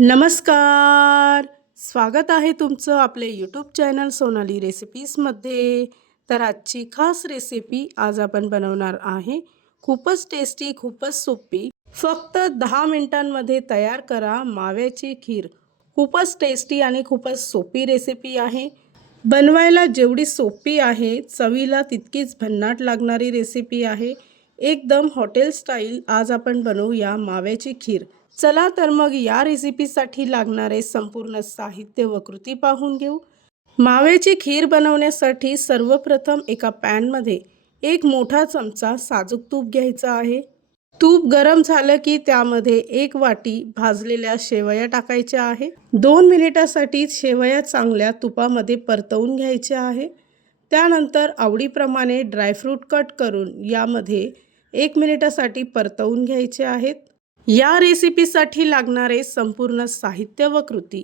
नमस्कार. स्वागत आहे तुमचं आपले यूट्यूब चॅनल सोनाली रेसिपीजमध्ये. तर आजची खास रेसिपी आज आपण बनवणार आहे. खूपच टेस्टी, खूपच सोपी. फक्त 10 मिनिटांमध्ये तयार करा माव्याची खीर. खूपच टेस्टी आणि खूपच सोपी रेसिपी आहे. बनवायला जेवढी सोपी आहे, चवीला तितकीच भन्नाट लागणारी रेसिपी आहे. एकदम हॉटेल स्टाईल आज आपण बनवूया माव्याची खीर. चला तर मग या रेसिपीसाठी लागणारे संपूर्ण साहित्य व कृती पाहून घेऊ. माव्याची खीर बनवण्यासाठी सर्वप्रथम एका पॅनमध्ये एक मोठा चमचा साजूक तूप घ्यायचा आहे. तूप गरम झालं की त्यामध्ये एक वाटी भाजलेल्या शेवया टाकायच्या आहे. 2 मिनिटासाठी शेवया चांगल्या तुपामध्ये परतवून घ्यायच्या आहे. त्यानंतर आवडीप्रमाणे ड्रायफ्रूट कट करून यामध्ये 1 मिनिटासाठी परतवून घ्यायचे आहेत. या रेसिपीसाठी लागणारे संपूर्ण साहित्य व कृती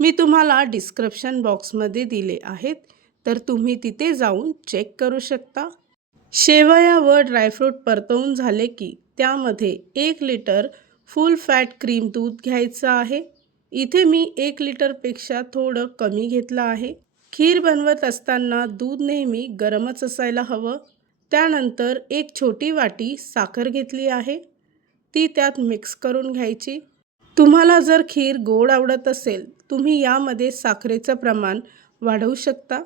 मी तुम्हाला डिस्क्रिप्शन बॉक्समध्ये दिले आहेत, तर तुम्ही तिथे जाऊन चेक करू शकता. शेवया व ड्रायफ्रूट परतवून झाले की त्यामध्ये 1 लिटर फुल फॅट क्रीम दूध घ्यायचं आहे. इथे मी 1 लिटरपेक्षा थोडं कमी घेतलं आहे. खीर बनवत असताना दूध नेहमी गरमच असायला हवं. त्यानंतर एक छोटी वाटी साखर घेतली आहे, ती त्यात मिक्स करून घ्यायची. तुम्हाला जर खीर गोड आवडत असेल तुम्ही यामध्ये साखरेचं प्रमाण वाढवू शकता.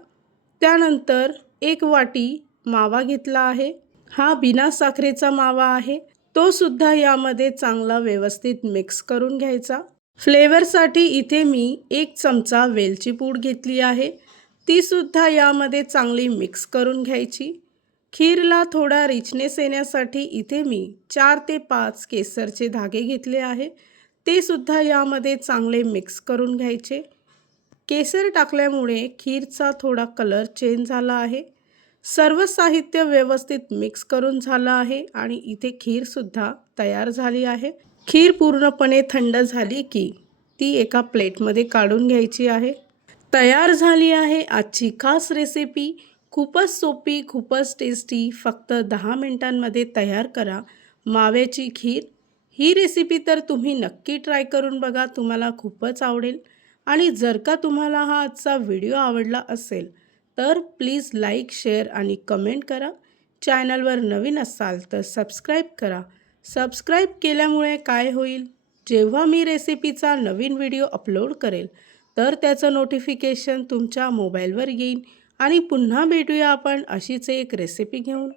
त्यानंतर 1 वाटी मावा घेतला आहे. हा बिना साखरेचा मावा आहे. तो सुद्धा यामध्ये चांगला व्यवस्थित मिक्स करून घ्यायचा. फ्लेवरसाठी इथे मी 1 चमचा वेलची पूड घेतली आहे, ती सुद्धा यामध्ये चांगली मिक्स करून घ्यायची. खीरला थोडा रिचनेस येण्यासाठी इथे मी 4 ते 5 केसरचे धागे घेतले आहे, ते सुद्धा यामध्ये चांगले मिक्स करून घ्यायचे. केसर टाकल्यामुळे खीरचा थोडा कलर चेंज झाला आहे. सर्व साहित्य व्यवस्थित मिक्स करून झालं आहे आणि इथे खीरसुद्धा तयार झाली आहे. खीर पूर्णपणे थंड झाली की ती एका प्लेटमध्ये काढून घ्यायची आहे. तयार झाली आहे आजची खास रेसिपी. खूपच सोपी, खूपच टेस्टी. फक्त 10 मिनिटांमध्ये तयार करा माव्याची खीर. ही रेसिपी तर तुम्ही नक्की ट्राय करून बघा, तुम्हाला खूपच आवडेल. आणि जर का तुम्हाला हा आजचा व्हिडिओ आवडला असेल तर प्लीज लाईक, शेअर आणि कमेंट करा. चॅनलवर नवीन असाल तर सबस्क्राईब करा. सबस्क्राईब केल्यामुळे काय होईल, जेव्हा मी रेसिपीचा नवीन व्हिडिओ अपलोड करेल तर त्याचं नोटिफिकेशन तुमच्या मोबाईलवर येईल. आणि पुन्हा भेटूया आपण अशीच एक रेसिपी घेऊन.